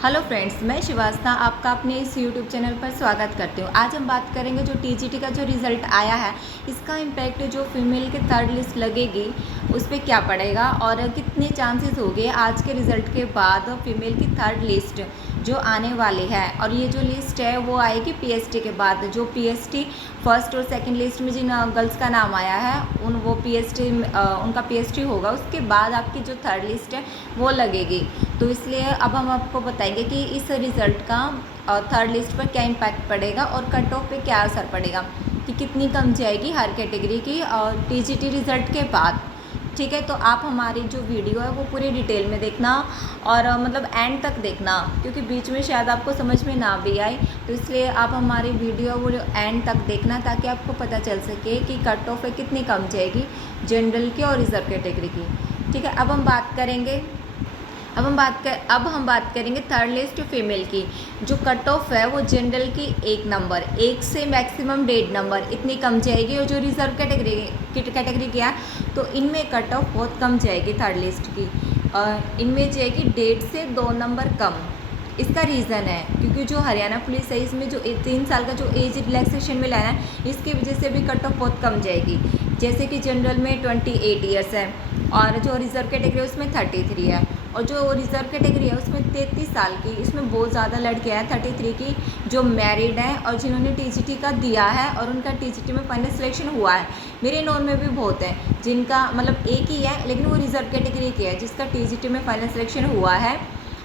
Hello friends, मैं शिवास्ता आपका अपने इस यूट्यूब चैनल पर स्वागत करती हूँ। आज हम बात करेंगे जो टीजीटी का जो रिज़ल्ट आया है, इसका इम्पैक्ट जो फीमेल के थर्ड लिस्ट लगेगी उस पर क्या पड़ेगा और कितने चांसेस हो गए आज के रिज़ल्ट के बाद फीमेल की थर्ड लिस्ट जो आने वाली है। और ये जो लिस्ट है वो आएगी पीएसटी के बाद। जो पीएसटी फर्स्ट और सेकंड लिस्ट में जिन गर्ल्स का नाम आया है वो पीएसटी उनका पीएसटी होगा, उसके बाद आपकी जो थर्ड लिस्ट है वो लगेगी। तो इसलिए अब हम आपको बताएंगे कि इस रिज़ल्ट का थर्ड लिस्ट पर क्या इम्पैक्ट पड़ेगा और कट ऑफ पे क्या असर पड़ेगा, कि कितनी कम जाएगी हर कैटेगरी की और टीजीटी रिज़ल्ट के बाद। ठीक है, तो आप हमारी जो वीडियो है वो पूरी डिटेल में देखना और मतलब एंड तक देखना, क्योंकि बीच में शायद आपको समझ में ना भी आए। तो इसलिए आप हमारी वीडियो वो एंड तक देखना ताकि आपको पता चल सके कि कट ऑफ है कितनी कम जाएगी जनरल की और रिज़र्व कैटेगरी की। ठीक है, अब हम बात करेंगे थर्ड लिस्ट फीमेल की। जो कट ऑफ है वो जनरल की 1 नंबर, 1 से मैक्सिमम 1.5 नंबर इतनी कम जाएगी। और जो रिज़र्व कैटेगरी की है तो इनमें कट ऑफ बहुत कम जाएगी थर्ड लिस्ट की, इनमें जाएगी 1.5 से 2 नंबर कम। इसका रीज़न है क्योंकि जो हरियाणा पुलिस है इसमें जो 3 साल का जो एज रिलैक्सेशन में लाया है, इसकी वजह से भी कट ऑफ बहुत कम जाएगी। जैसे कि जनरल में 28 ईयर्स है और जो रिज़र्व कैटेगरी है उसमें 33 है, और जो रिज़र्व कैटेगरी है उसमें 33 साल की, इसमें बहुत ज़्यादा लड़कियाँ हैं 33 की जो मैरिड हैं और जिन्होंने टीजीटी का दिया है और उनका टीजीटी में फाइनल सिलेक्शन हुआ है। मेरे नोन में भी बहुत हैं जिनका मतलब एक ही है लेकिन वो रिज़र्व कैटेगरी की है, जिसका टीजीटी में फाइनल सिलेक्शन हुआ है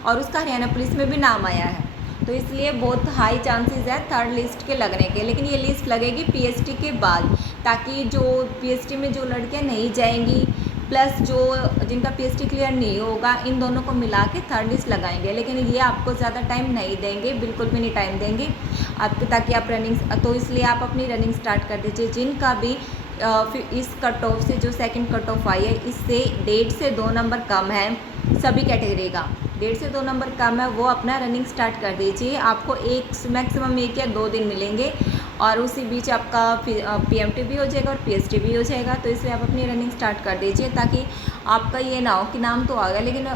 और उसका हरियाणा पुलिस में भी नाम आया है। तो इसलिए बहुत हाई चांसेस है थर्ड लिस्ट के लगने के, लेकिन ये लिस्ट लगेगी पीएसटी के बाद, ताकि जो पीएसटी में जो लड़कियां नहीं जाएंगी प्लस जो जिनका पीएसटी क्लियर नहीं होगा, इन दोनों को मिला के थर्ड लिस्ट लगाएंगे। लेकिन ये आपको ज़्यादा टाइम नहीं देंगे, बिल्कुल भी नहीं टाइम देंगे आपको, ताकि आप रनिंग, तो इसलिए आप अपनी रनिंग स्टार्ट कर दीजिए। जिनका भी इस कट ऑफ से जो सेकंड कट ऑफ आई है इससे 1.5 से 2 नंबर कम है, सभी कैटेगरी का 1.5 से 2 नंबर कम है, वो अपना रनिंग स्टार्ट कर दीजिए। आपको मैक्सिमम 1 या 2 दिन मिलेंगे और उसी बीच आपका पीएमटी भी हो जाएगा और पीएसटी भी हो जाएगा। तो इसलिए आप अपनी रनिंग स्टार्ट कर दीजिए ताकि आपका ये ना हो कि नाम तो आ गया लेकिन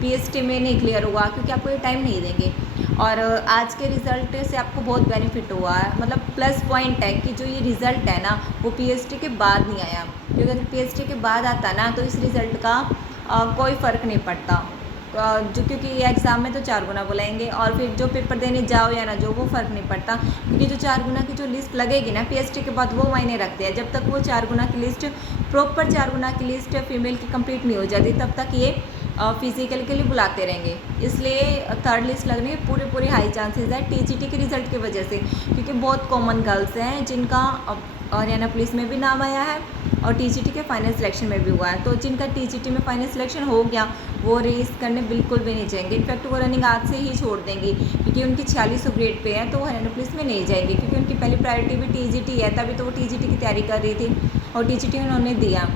पीएसटी में नहीं क्लियर हुआ, क्योंकि आपको ये टाइम नहीं देंगे। और आज के रिज़ल्ट से आपको बहुत बेनिफिट हुआ है, मतलब प्लस पॉइंट है कि जो ये रिज़ल्ट है ना वो पीएसटी के बाद नहीं आया, क्योंकि अगर पीएसटी के बाद आता ना तो इस रिज़ल्ट का कोई फ़र्क नहीं पड़ता। जो क्योंकि ये एग्ज़ाम में तो 4 गुना बुलाएंगे और फिर जो पेपर देने जाओ या ना जो वो फ़र्क नहीं पड़ता, क्योंकि जो 4 गुना की जो लिस्ट लगेगी ना पीएसटी के बाद वो मायने रखते हैं। जब तक वो 4 गुना की लिस्ट प्रॉपर 4 गुना की लिस्ट फीमेल की कंप्लीट नहीं हो जाती तब तक ये फिजिकल के लिए बुलाते रहेंगे। इसलिए थर्ड लिस्ट लगने के पूरे हाई चांसेस है टीजीटी के रिज़ल्ट की वजह से, क्योंकि बहुत कॉमन गर्ल्स हैं जिनका हरियाणा पुलिस में भी नाम आया है और टीजीटी के फाइनल सिलेक्शन में भी हुआ है। तो जिनका टीजीटी में फाइनल सिलेक्शन हो गया वो रेस करने बिल्कुल भी नहीं जाएंगे, इनफैक्ट वो रनिंग आज से ही छोड़ देंगी, क्योंकि उनकी 4600 ग्रेड पे है तो वो हरियाणा पुलिस में नहीं जाएंगे, क्योंकि उनकी पहली प्रायोरिटी भी टीजीटी है। तभी तो वो टीजीटी की तैयारी कर रही थी और टीजीटी उन्होंने दिया।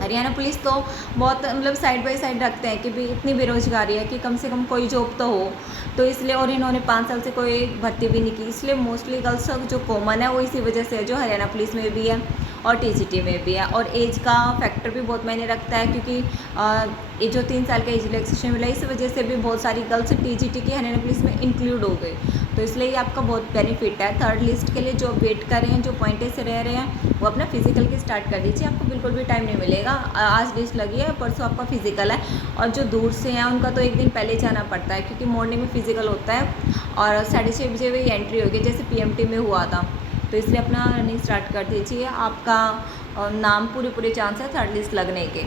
हरियाणा पुलिस तो बहुत मतलब साइड बाय साइड रखते हैं कि भी इतनी बेरोजगारी है कि कम से कम कोई जॉब तो हो, तो इसलिए, और इन्होंने 5 साल से कोई भर्ती भी नहीं की, इसलिए मोस्टली गर्ल्स जो कॉमन है वो इसी वजह से है, जो हरियाणा पुलिस में भी है और टीजीटी में भी है। और एज का फैक्टर भी बहुत मायने रखता है, क्योंकि ये जो 3 साल का एज रिलैक्सेशन मिला इस वजह से भी बहुत सारी गर्ल्स टीजीटी की हरियाणा पुलिस में इंक्लूड हो गए। तो इसलिए ये आपका बहुत बेनिफिट है थर्ड लिस्ट के लिए। जो वेट कर रहे हैं, जो पॉइंटे से रह रहे हैं, वो अपना फिजिकल की स्टार्ट कर दीजिए, आपको बिल्कुल भी टाइम नहीं मिलेगा। आज लिस्ट लगी है, परसों आपका फिजिकल है, और जो दूर से हैं उनका तो एक दिन पहले जाना पड़ता है, क्योंकि मॉर्निंग में फिजिकल होता है और 6:30 बजे वही एंट्री होगी जैसे पीएमटी में हुआ था। तो इसलिए अपना रनिंग स्टार्ट कर दीजिए, आपका नाम पूरे चांस है थर्ड लिस्ट लगने के।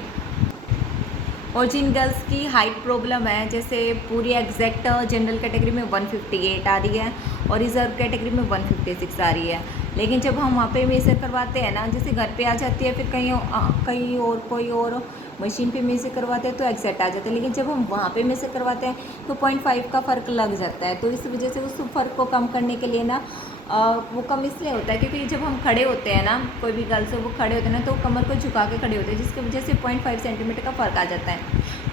और जिन गर्ल्स की हाइट प्रॉब्लम है, जैसे पूरी एग्जैक्ट जनरल कैटेगरी में 158 आ रही है और रिज़र्व कैटेगरी में 156 आ रही है, लेकिन जब हम वहाँ पे मेजर करवाते हैं ना, जैसे घर पे आ जाती है, फिर कहीं और कोई और मशीन पे मेजर करवाते हैं तो एग्जैक्ट आ जाता है, लेकिन जब हम वहाँ पे मेजर करवाते हैं तो 0.5 का फ़र्क लग जाता है। तो इस वजह से उस फ़र्क को कम करने के लिए ना वो कम इसलिए होता है क्योंकि जब हम खड़े होते हैं ना, कोई भी गर्ल्स वो खड़े होते हैं ना तो कमर को झुका के खड़े होते हैं, जिसकी वजह से 0.5 सेंटीमीटर का फ़र्क आ जाता है।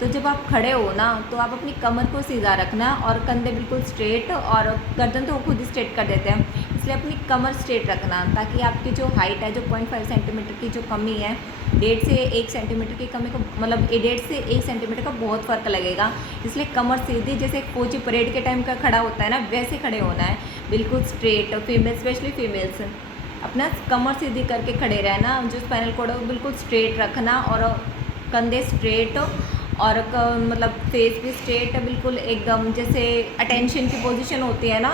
तो जब आप खड़े हो ना तो आप अपनी कमर को सीधा रखना और कंधे बिल्कुल स्ट्रेट, और गर्दन तो खुद ही स्ट्रेट कर देते हैं, इसलिए अपनी कमर स्ट्रेट रखना ताकि आपकी जो हाइट है, जो 0.5 सेंटीमीटर की जो कमी है 1.5 से 1 सेंटीमीटर की कमी का मतलब 1.5 से 1 सेंटीमीटर का बहुत फ़र्क लगेगा। इसलिए कमर सीधी जैसे फौजी परेड के टाइम का खड़ा होता है ना, वैसे खड़े होना है, बिल्कुल स्ट्रेट। फीमेल स्पेशली फीमेल्स अपना कमर सीधी करके खड़े रहना, जो स्पाइनल कॉर्ड है वो बिल्कुल स्ट्रेट रखना और कंधे स्ट्रेट और मतलब फेस भी स्ट्रेट बिल्कुल एकदम जैसे अटेंशन की पोजीशन होती है ना,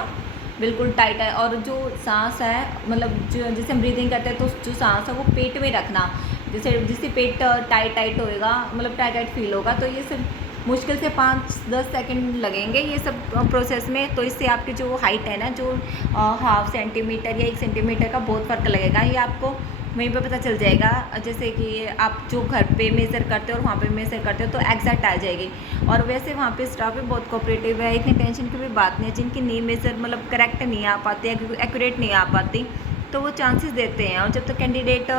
बिल्कुल टाइट है। और जो सांस है मतलब जो जैसे हम ब्रीदिंग करते हैं तो जो सांस है वो पेट में रखना, जैसे जिससे पेट टाइट होएगा, मतलब टाइट फील होगा। तो ये सब मुश्किल से 5-10 सेकंड लगेंगे ये सब प्रोसेस में। तो इससे आपकी जो हाइट है ना, जो 1/2 सेंटीमीटर या 1 सेंटीमीटर का बहुत फ़र्क लगेगा। ये आपको वहीं पे पता चल जाएगा, जैसे कि आप जो घर पे मेज़र करते हो और वहाँ पे मेज़र करते हो तो एग्जैक्ट आ जाएगी। और वैसे वहाँ पे स्टाफ भी बहुत कोऑपरेटिव है, इतनी टेंशन की भी बात नहीं है। जिनकी नहीं मेज़र मतलब करेक्ट नहीं आ पाती, एक्यूरेट नहीं आ पाती, तो वो चांसेस देते हैं। और जब तक कैंडिडेट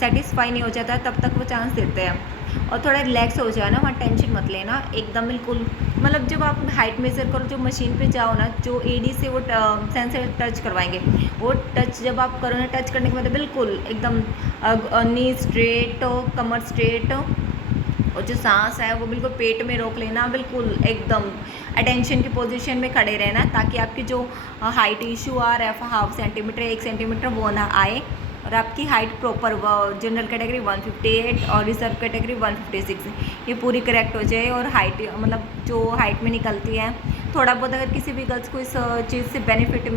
सेटिस्फाई नहीं हो जाता तब तक वो चांस देते हैं। और थोड़ा रिलैक्स हो जाए ना, वहाँ टेंशन मत लेना एकदम बिल्कुल। मतलब जब आप हाइट मेज़र करो, जो मशीन पे जाओ ना, जो एडी से वो सेंसर टच करवाएंगे, वो टच जब आप करो ना, टच करने के बाद बिल्कुल एकदम नी स्ट्रेट, कमर स्ट्रेट, और जो सांस है वो बिल्कुल पेट में रोक लेना, बिल्कुल एकदम अटेंशन की पोजीशन में खड़े रहना, ताकि आपकी जो हाइट इशू आ रहा है 1/2 सेंटीमीटर 1 सेंटीमीटर वो ना आए, और आपकी हाइट प्रॉपर जनरल कैटेगरी 158 और रिजर्व कैटेगरी 156 ये पूरी करेक्ट हो जाए। और हाइट मतलब जो हाइट में निकलती है थोड़ा बहुत, अगर किसी भी गर्ल्स को इस चीज़ से बेनिफिट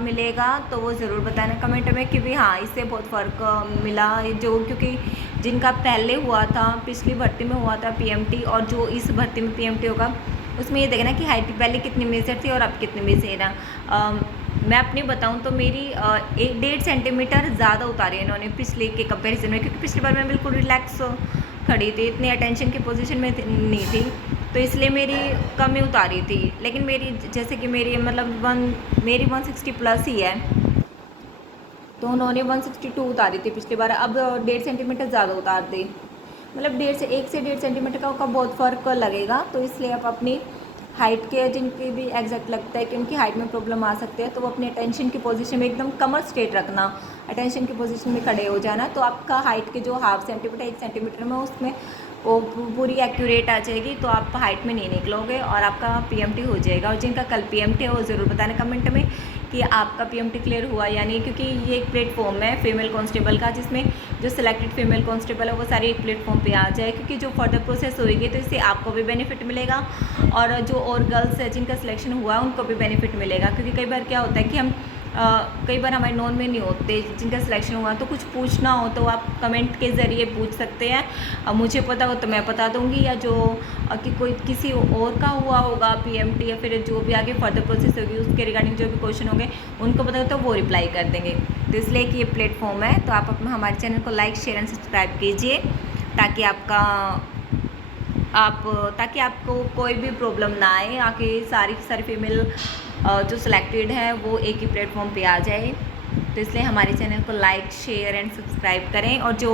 मिलेगा तो वो ज़रूर बताना कमेंट में कि भी हाँ इससे बहुत फ़र्क मिला। जो क्योंकि जिनका पहले हुआ था, पिछली भर्ती में हुआ था पीएमटी, और जो इस भर्ती में पीएमटी होगा उसमें ये देखना कि हाइट पहले कितनी मेजर थी और अब कितनी मेजर है। मैं अपनी बताऊं तो मेरी 1.5 सेंटीमीटर ज़्यादा उतारी है इन्होंने पिछले के कंपैरिजन में, क्योंकि पिछली बार मैं बिल्कुल रिलैक्स खड़ी थी, इतनी अटेंशन की पोजीशन में नहीं थी, तो इसलिए मेरी कम ही उतारी थी। लेकिन मेरी जैसे कि मेरी मतलब मेरी 160 प्लस ही है, तो उन्होंने 162 उतारी थी पिछली बार, अब 1.5 सेंटीमीटर ज़्यादा उतार दी। मतलब 1 से 1.5 सेंटीमीटर का बहुत फ़र्क लगेगा। तो इसलिए आप अपनी हाइट के जिनकी भी एग्जैक्ट लगता है कि उनकी हाइट में प्रॉब्लम आ सकती है, तो वो अपनी अटेंशन की पोजीशन में एकदम कमर स्ट्रेट रखना, अटेंशन की पोजीशन में खड़े हो जाना, तो आपका हाइट के जो 1/2 सेंटीमीटर 1 सेंटीमीटर में उसमें वो पूरी एक्यूरेट आ जाएगी। तो आप हाइट में नहीं निकलोगे और आपका पीएमटी हो जाएगा। और जिनका कल पीएमटी है वो ज़रूर बताना कमेंट में कि आपका पीएमटी क्लियर हुआ या नहीं, क्योंकि ये एक प्लेटफॉर्म है फीमेल कांस्टेबल का, जिसमें जो सिलेक्टेड फीमेल कांस्टेबल है वो सारी एक प्लेटफॉर्म पे आ जाए, क्योंकि जो फर्दर प्रोसेस होगी तो इससे आपको भी बेनिफिट मिलेगा और जो और गर्ल्स है जिनका सिलेक्शन हुआ है उनको भी बेनिफिट मिलेगा। क्योंकि कई बार क्या होता है कि हम कई बार हमारे नॉन में नहीं होते जिनका सिलेक्शन हुआ, तो कुछ पूछना हो तो आप कमेंट के ज़रिए पूछ सकते हैं। मुझे पता हो तो मैं बता दूंगी, या जो कि कोई किसी और का हुआ होगा पीएमटी या फिर जो भी आगे फर्दर प्रोसेस होगी उसके रिगार्डिंग जो भी क्वेश्चन होंगे उनको पता हो तो वो रिप्लाई कर देंगे। तो इसलिए कि ये प्लेटफॉर्म है, तो आप अपना हमारे चैनल को लाइक शेयर एंड सब्सक्राइब कीजिए, ताकि ताकि आपको कोई भी प्रॉब्लम ना आए, आके सारी फीमेल जो सिलेक्टेड है वो एक ही प्लेटफॉर्म पे आ जाए। तो इसलिए हमारे चैनल को लाइक शेयर एंड सब्सक्राइब करें। और जो